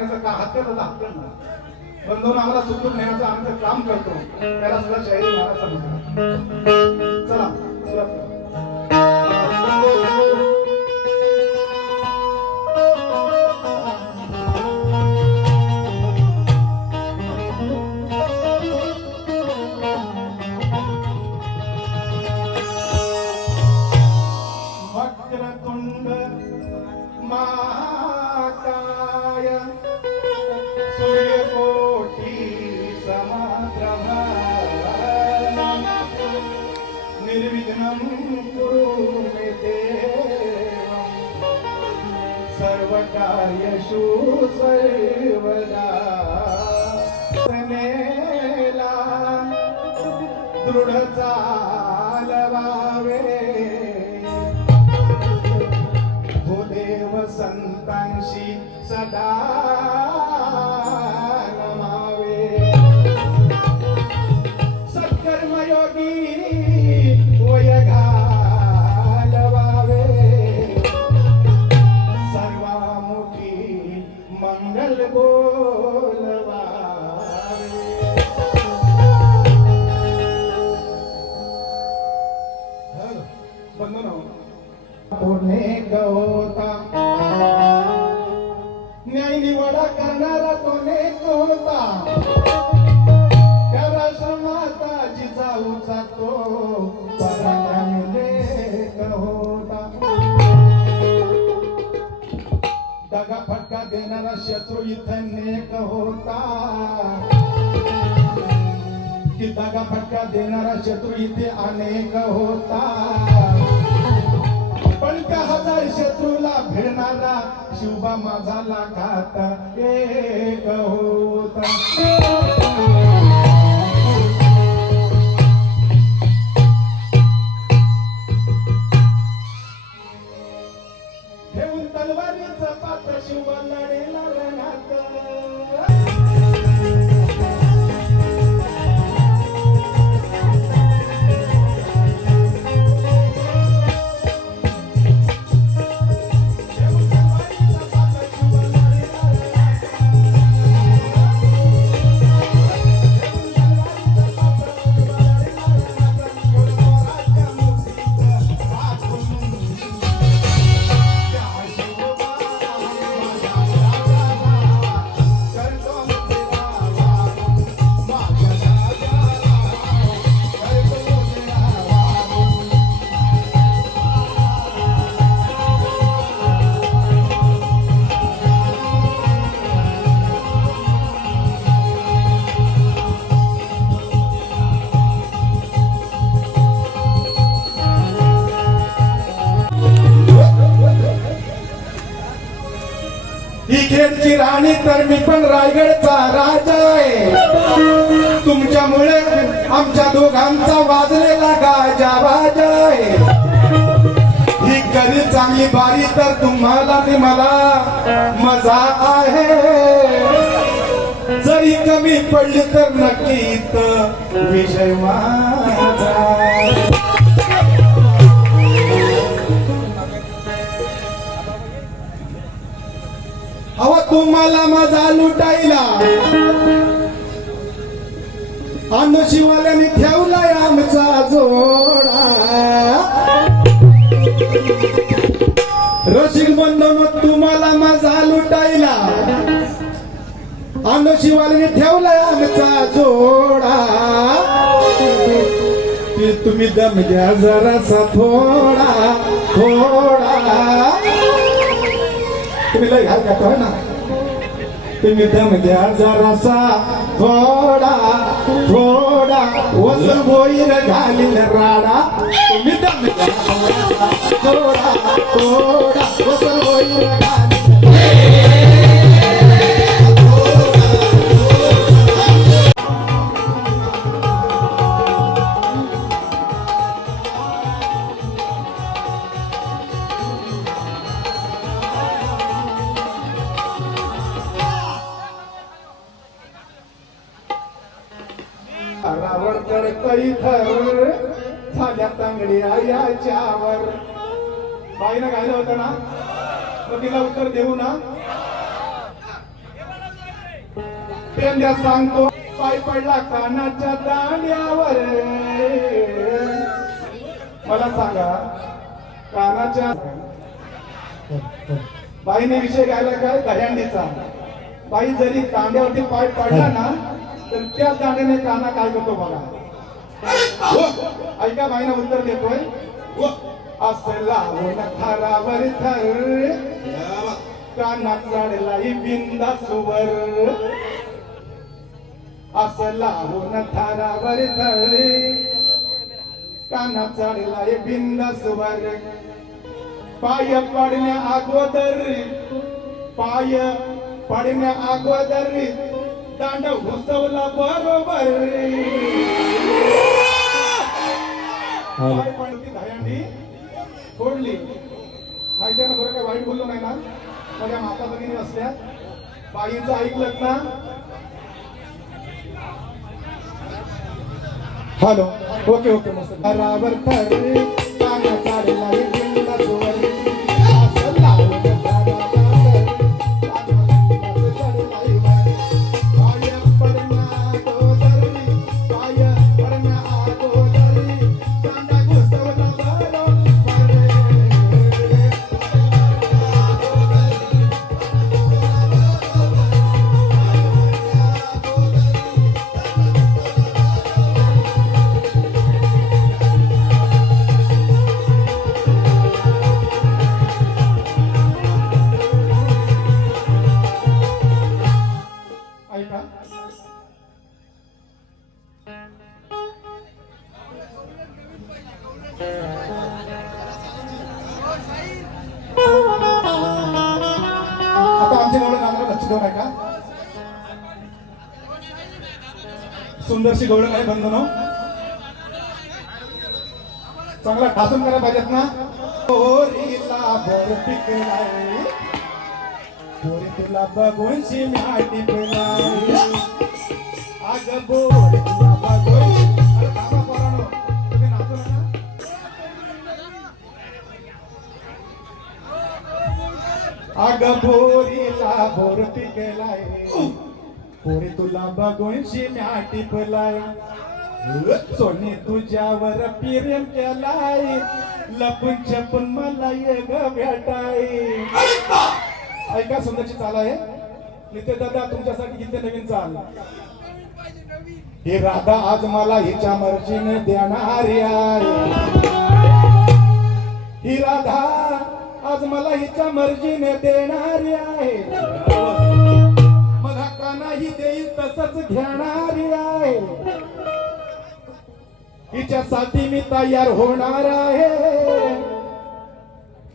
न्यायाचं आणायचं का? हत्यार होता हत्यार बंधून आम्हाला सुटून नेण्याचं आम्ही काम करतो. त्याला सुद्धा शाहिरी महाराज म्हणतात. Rudhata पुणे होता न्याय निवाडा करणारा तो नेक होता? त्या माता जिजाऊचा तो पराक्रमी लेख होता. दगा फटका देणारा शत्रू इथं नेक होता. की दगा फटका देणारा शत्रू इथे अनेक होता. एक हजार शत्रूला भिडणारा शिवबा माझा लाखात एक ही खेळची राणी तर मी पण रायगडचा राजा आहे. तुमच्यामुळे आमच्या दोघांचा वाजलेला गाजा वाजा आहे. ही कधी चांगली बारी तर तुम्हाला आणि मला मजा आहे. जरी कमी पडली तर नक्की इथं विषय माझा अहो तुम्हाला माझा लुटायला. अन्न शिवाल्याने ठेवलाय आमचा जोडा. रसिक बंधन तुम्हाला माझा लुटायला. अन्न शिवाल्याने ठेवलाय आमचा जोडा. तुम्ही दम घ्या जरासा थोडा थोडा. तुम्ही लय घाल का ना? तुम्ही दम घ्या जरासा थोडा थोडा वस बोईर घालील राडा. तुम्ही दम घ्या थोडा थोडा वस बोईर पेंद्या सांगतो पाय पडला कानाच्या दांड्यावर. मला सांगा कानाच्या बाईने विषय घ्यायला काय? दह्यांडीचा. बाई जरी दांड्यावरती पाय पडला ना तर त्या दांड्याने काना काय करतो बघा. ऐका बाईना उत्तर देतोय. असला थरावर थर. काना चढलाई बिंदा सुवर असं लावून थरावर थर कानात चढलाई बिंदा सुवर पाय पडण्या अगोदर पाय पडण्या अगोदर दांड घुसवला बरोबर. पाय पडली दह्यांडी फोडली. माहिती ना बरं काय वाईट बोललो नाही ना? माझ्या माता भगिनी असल्या. बाईचं ऐकलं ना? हॅलो ओके ओके मस्त. बराबर तर काना चालला गवळण आम्हाला का? देऊ नका सुंदरशी गवळण आहे बंधनो? चांगला ठासून करायला पाहिजेत ना? पोरीला तुला बघून शिम्या टिपलाय. अग बोर अग भोरीला भोर पिकलाय पोरी तुला बघून म्या टिपलाय. सोनी तुझ्यावर प्रेम केलाय. लपून छपून मला ये ग भेटाय. ऐका सुंदरची चाल आहे. नित्य दादा तुमच्यासाठी किती नवीन चाल. ही राधा आज मला हिच्या मर्जीने देणारी आहे. ही राधा आज मला हिच्या मर्जीने देणारी आहे. मग हक्का नाही देईल तसच घेणारी आहे. हिच्यासाठी मी तयार होणार आहे.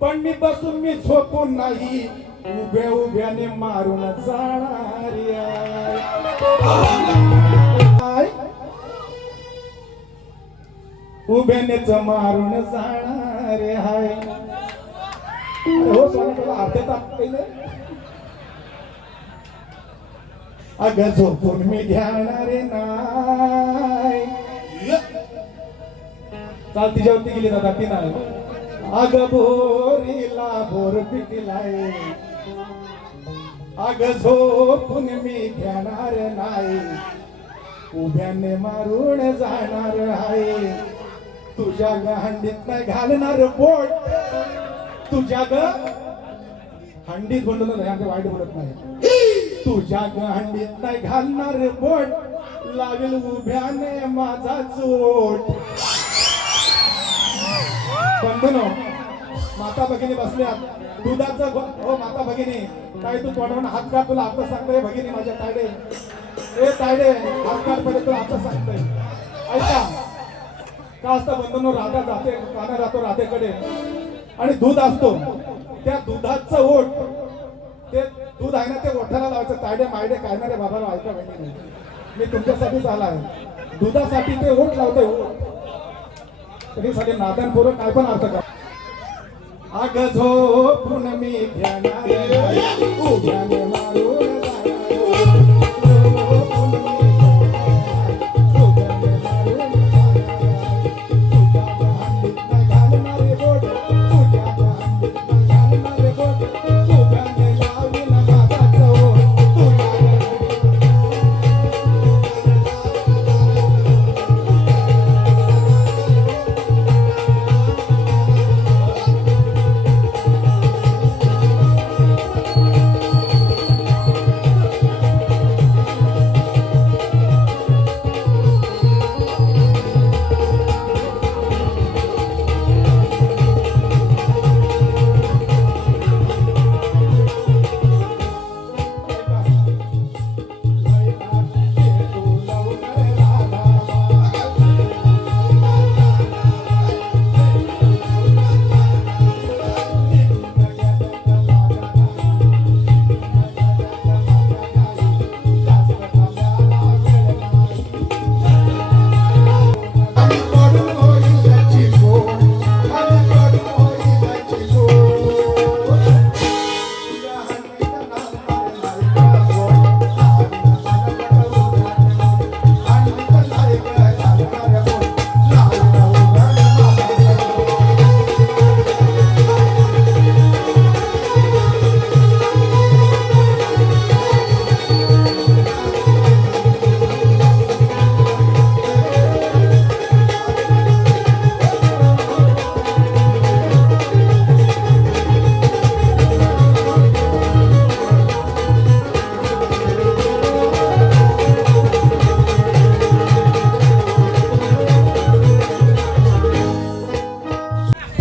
पण मी बसून मी झोपून नाही उभ्या उभ्याने मारून जाणार उभ्यानेच मारून जाणारे हाय हो तुला पहिले. अग झोपून मी घेणारे नाय चाल तिच्यावरती गेली दादा ती नाही. अग बोरीला बोर पिकलाय. अग झोपून मी घेणार नाही. उभ्याने मारून जाणार आहे. तुझ्या गांडीत घालणार बोट. तुझ्या ग हंडीत बोललो नाही आमच्या वाईट बोलत नाही. तुझ्या ग हंडीत नाही घालणार बोट लागेल उभ्याने माझा चोट. बंधनो माता भगिनी बसल्या दुधाचं हो माता भगिनी. काय तू तोंडावरून हात काढ तुला आता सांगतोय? भगिनी माझ्या तायडे ए तायडे हात काढ पहिले तुला आता सांगतोय? ऐका. का असतं बंधनो राधा जाते काना जातो राधेकडे. आणि दूध असतो. त्या दुधाचं ओठ ते दूध आहे ना ते ओठाला लावायचं. तायडे मायडे काय ना रे बाबा ऐका भगिनी मी तुमच्यासाठीच आहे. दुधासाठी ते ओठ लावतोय. ओठ सगळे नादानपूर्वक काय पण अर्थ का अग झोपून मी घेणार उभ्याने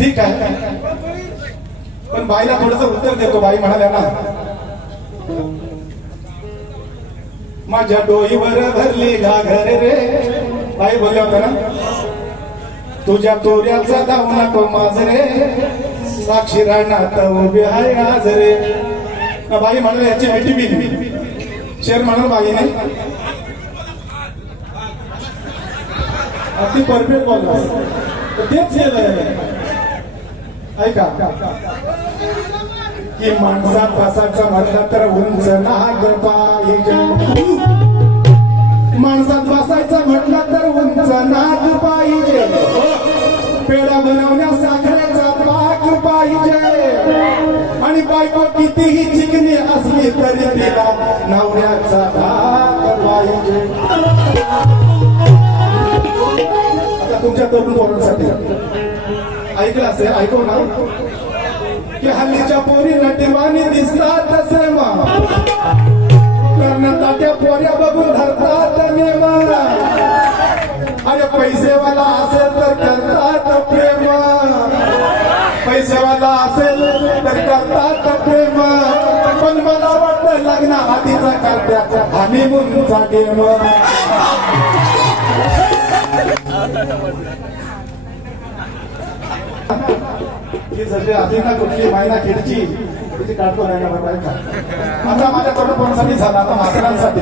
ठीक आहे. पण बाईला थोडस उत्तर देतो. बाई म्हणाल्या ना माझ्या डोईवर धरली घागर रे. बाई बोलल्या होत्या ना तुझ्या तोऱ्याचा धाव नको माझ रे. साक्षी राहणार उभी आहे आज रे. ना बाई म्हणाल याची माहिती बी शेअर म्हणाल बाईने. अगदी परफेक्ट बोलला. तर तेच केलंय. ऐका की माणसात बसायचं म्हटलं तर उंच नाग पाहिजे. माणसात बसायचं म्हटलं तर उंच नाग पाहिजे. पेढा बनवण्यास साखरेचा पाक पाहिजे. आणि बायको कितीही चिकणी असली तरी तिला नवऱ्याचा भाग पाहिजे. आता तुमच्या तरुण पोरांसाठी ऐकलं असेल? ऐकू ना? की हल्लीच्या पोरी नटीवानी दिसतात तसे मग त्या पोऱ्या बघून धरतात नेमा अरे पैसेवाला असेल तर करतात प्रेम. पैसेवाला असेल तर करतात प्रेम. पण मला वाटतं लग्न आधीचा करत्यात हनीमूनचा गेम की जशी आधी कुठली मायना खिडची तिची काढतो आता माझ्या तरुणपणासाठी झाला आता म्हातारांसाठी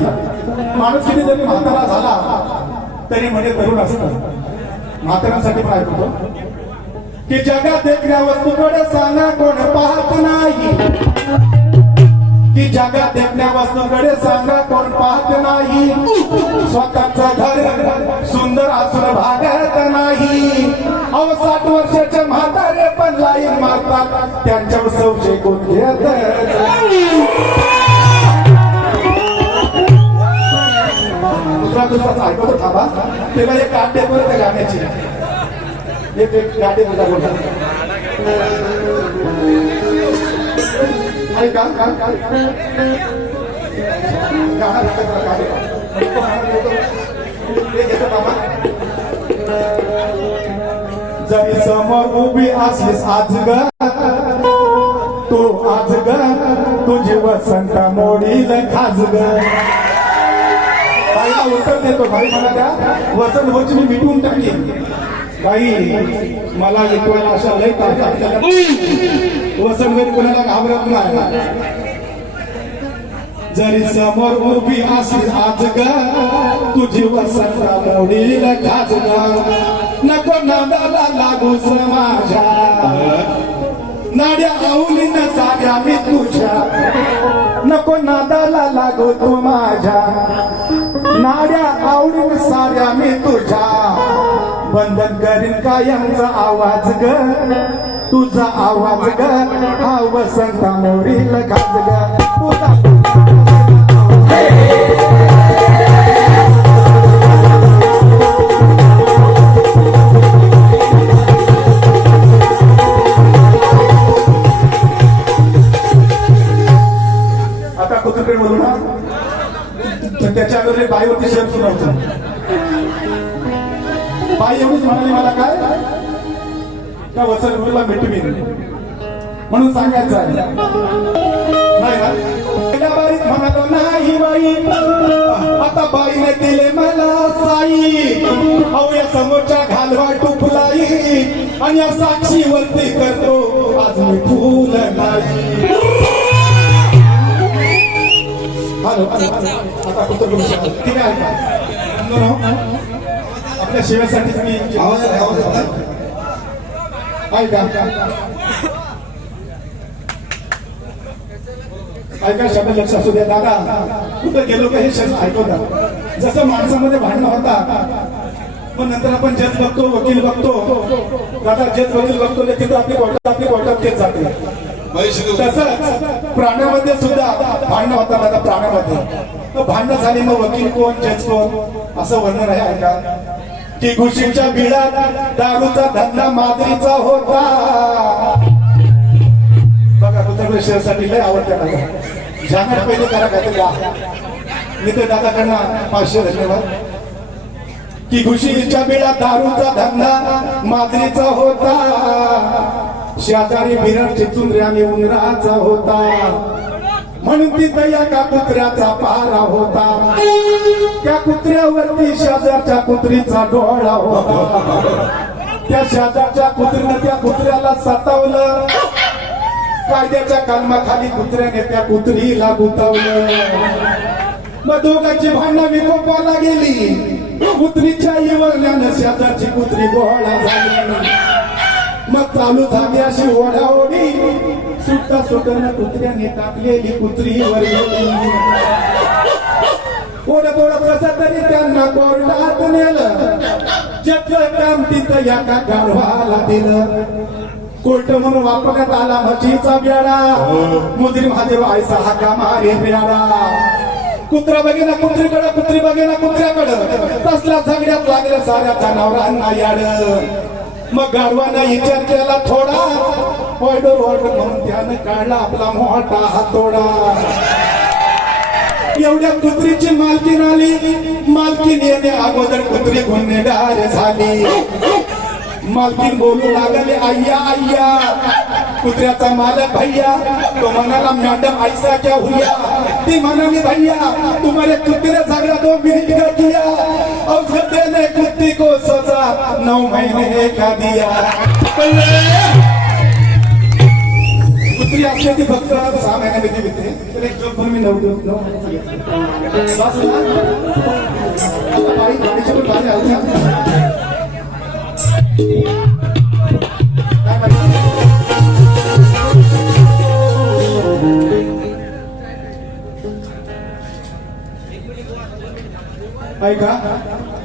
माणूस किती जरी म्हातारा झाला तरी म्हणजे तरुण असत. म्हातारांसाठी पण ऐकतो. की जगात देखण्या वस्तूकडे सांगा कोण पाहत नाही. की जगात देखण्या वस्तूकडे सांगा कोण पाहत नाही. स्वतः त्यांच्यावर संशय कोण घेत? दुसरा दुसराच ऐकतो थांबा. तेव्हा एक गाठ देतो गाण्याची. एक एक गाडी बोला. बोला ऐका गाणं जरी समोर उभी असलीस आज ग ग तुझी वसंत मोडील खाज ग बाईला उत्तर देतो बाई मला त्या वसंत होच मी मिटवून टाकली. बाई मला विकवायला अशा लय वसंत वचन वेळ कोणाला घाबरत नाही. जरी समोर उभी असली आज ग तुझी वसंत मोडील खाज ग नको नादाला लागूस माझ्या. नाड्या आवलीन साऱ्या मी तुझ्या. नको नादाला लागो तू माझ्या. नाड्या आवडीन साऱ्या मी तुझ्या. बंधन करीन कायमचा आवाज ग? तुझा आवाज ग? हा वसंता मोरील गाज ग. तुझा आता बोलू ना तर त्याच्या अगोदर बाईवरती शर्त नव्हतं बाई एवढीच म्हणाली मला काय? त्या वचनगुरूला मिटवीन म्हणून सांगायचं आहे. नाही ना? पहिल्या बारीत म्हणालो नाही बाई. आता बाईने दिले मला साई. अहो या समोरच्या घालवा टुपलाई आणि या साक्षीवरती करतो आज मी फुल नाही. हॅलो. आता कुठं बोलू शकतो. ठीक आहे का. आपल्या सेवेसाठी तुम्ही आवाज ऐका. ऐका शब्द लक्ष असू द्या. दादा कुठं गेलो का हे शब्द ऐकवता? जसं माणसामध्ये भांडणं होता पण नंतर आपण जज बघतो वकील बघतो. दादा जज वकील बघतो ते तिथं आपली कोर्टात आपली कोर्टात तेच जाते. तसंच प्राण्यामध्ये सुद्धा भांडणं होतात आता प्राण्यामध्ये. भांडणं झाली मग वकील कोण जज कोण? असं वर्णन आहे ऐका. की घुशीच्या बिळात दारूचा धंदा मादरीचा होता. बघा तुमच्याकडे शेअरसाठी लय आवडते दादा जाणार पहिले करा का द्या मी ते दादाकडनं पाचशे धन्यवाद. की गुशीच्या बिळात दारूचा धंदा मादरीचा होता. शेजारी बिरड चिचुंद्र्याने उंदराचा होता. म्हणून तिथं एका कुत्र्याचा पारा होता. त्या कुत्र्यावरती शेजारच्या कुत्रीचा डोळा होता. त्या शेजारच्या कुत्रीनं त्या कुत्र्याला सतावलं. कायद्याच्या कलमाखाली कुत्र्याने त्या कुत्रीला गुतवलं. मग दोघांची भांडणं विकोपाला गेली. कुत्रीच्या इवरल्यानं शेजारची कुत्री गोळा झाली. मग चालू झाली अशी ओढाओढी. सुटता सुटणं कुत्र्याने टाकलेली कुत्री वर कोण कोण कसं तरी त्यांना कोर्टात नेलं. ज्याचं काम तिथं एका गाढवाला दिलं. कोर्ट म्हणून वापरण्यात आला म्हशीचा बेडा. मुद्री महादेव आयसा हाका मारे बेडा कुत्रा बघेना कुत्रीकडं कुत्री बघेना कुत्र्याकडं. तसल्या झगड्यात लागल्या साऱ्या जनावरांना याड. मग गाडवाना विचार केला थोडा ऑर्डर ऑर्डर म्हणून त्यानं काढला आपला मोठा हातोडा. एवढ्या कुत्रीची मालकीन आली मालकीन येणे अगोदर कुत्री गुन्हेगार झाली. मालकीन बोलू लागले आय्या आय्या कुत्र्याचा मालक भैया तो म्हणाला मॅडम ऐसा क्या हुया? ती म्हणाली भैया तुम्हारे कुत्रे झगड़ा दो मिनिट किया? और सत्य ने कुत्ती को सजा नौ महीने का दिया. कुत्री असते ती फक्त सहा महिन्यामध्ये होते तर एक जोक मी नऊ दिवस नऊ महिने बाई पण बाहेर Aí cá.